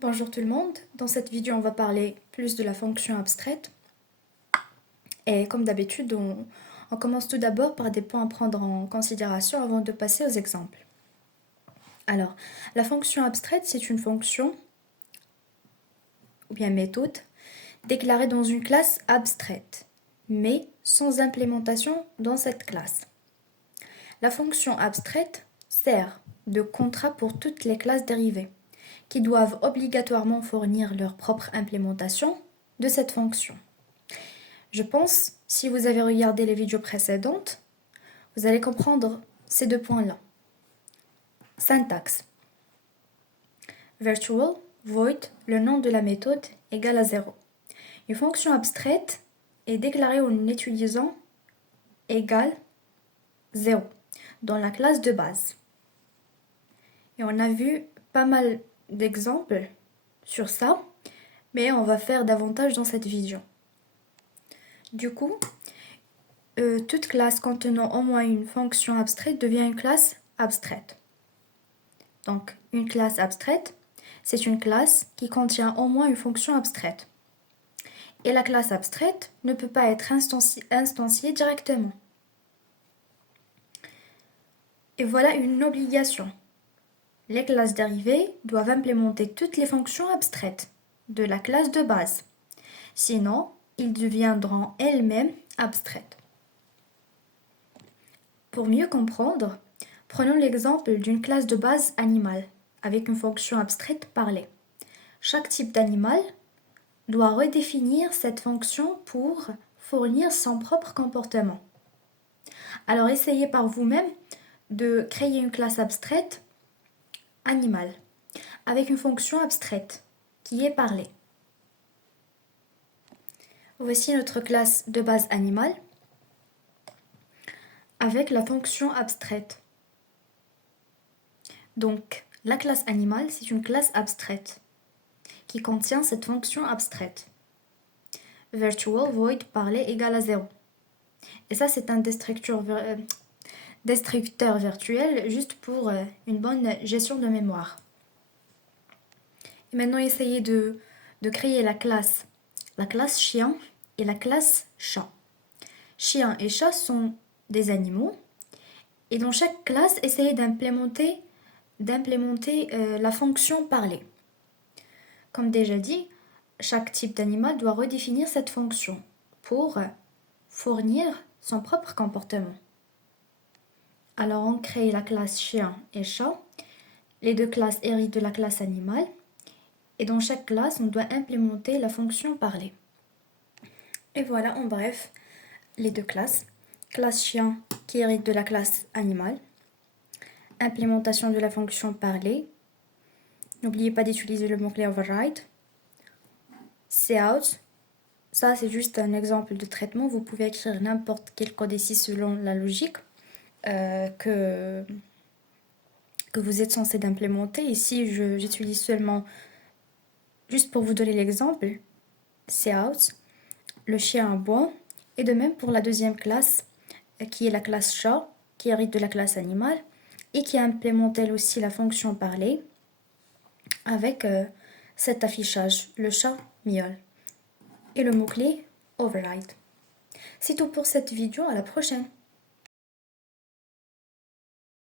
Bonjour tout le monde, dans cette vidéo on va parler plus de la fonction abstraite et comme d'habitude on commence tout d'abord par des points à prendre en considération avant de passer aux exemples. Alors, la fonction abstraite c'est une fonction ou bien méthode déclarée dans une classe abstraite mais sans implémentation dans cette classe. La fonction abstraite sert de contrat pour toutes les classes dérivées qui doivent obligatoirement fournir leur propre implémentation de cette fonction. Je pense, si vous avez regardé les vidéos précédentes, vous allez comprendre ces deux points-là. Syntaxe. Virtual, void, le nom de la méthode égale à 0. Une fonction abstraite est déclarée en utilisant égale 0 dans la classe de base. Et on a vu pas mal d'exemples sur ça, mais on va faire davantage dans cette vidéo. Du coup, toute classe contenant au moins une fonction abstraite devient une classe abstraite. Donc, une classe abstraite, c'est une classe qui contient au moins une fonction abstraite. Et la classe abstraite ne peut pas être instanciée directement. Et voilà une obligation. Les classes dérivées doivent implémenter toutes les fonctions abstraites de la classe de base. Sinon, ils deviendront elles-mêmes abstraites. Pour mieux comprendre, prenons l'exemple d'une classe de base animale avec une fonction abstraite parlée. Chaque type d'animal doit redéfinir cette fonction pour fournir son propre comportement. Alors essayez par vous-même de créer une classe abstraite animale avec une fonction abstraite qui est parlée. Voici notre classe de base animale avec la fonction abstraite. Donc, la classe animale, c'est une classe abstraite qui contient cette fonction abstraite. Virtual, void, parler égale à 0. Et ça, c'est un destructeur virtuel juste pour une bonne gestion de mémoire. Et maintenant, essayez de créer la classe chien et la classe chat. Chien et chat sont des animaux. Et dans chaque classe, essayez d'implémenter la fonction parler. Comme déjà dit, chaque type d'animal doit redéfinir cette fonction pour fournir son propre comportement. Alors on crée la classe chien et chat. Les deux classes héritent de la classe animale. Et dans chaque classe, on doit implémenter la fonction parler. Et voilà en bref les deux classes. Classe chien qui hérite de la classe animale. Implémentation de la fonction parler. N'oubliez pas d'utiliser le mot-clé override. Cout. Ça, c'est juste un exemple de traitement. Vous pouvez écrire n'importe quel code ici selon la logique que vous êtes censé d'implémenter. Ici, j'utilise seulement, juste pour vous donner l'exemple, cout, le chien aboie. Et de même pour la deuxième classe, qui est la classe chat, qui hérite de la classe animale, et qui implémente elle aussi la fonction parler, avec cet affichage, le chat miaule. Et le mot-clé override. C'est tout pour cette vidéo, à la prochaine.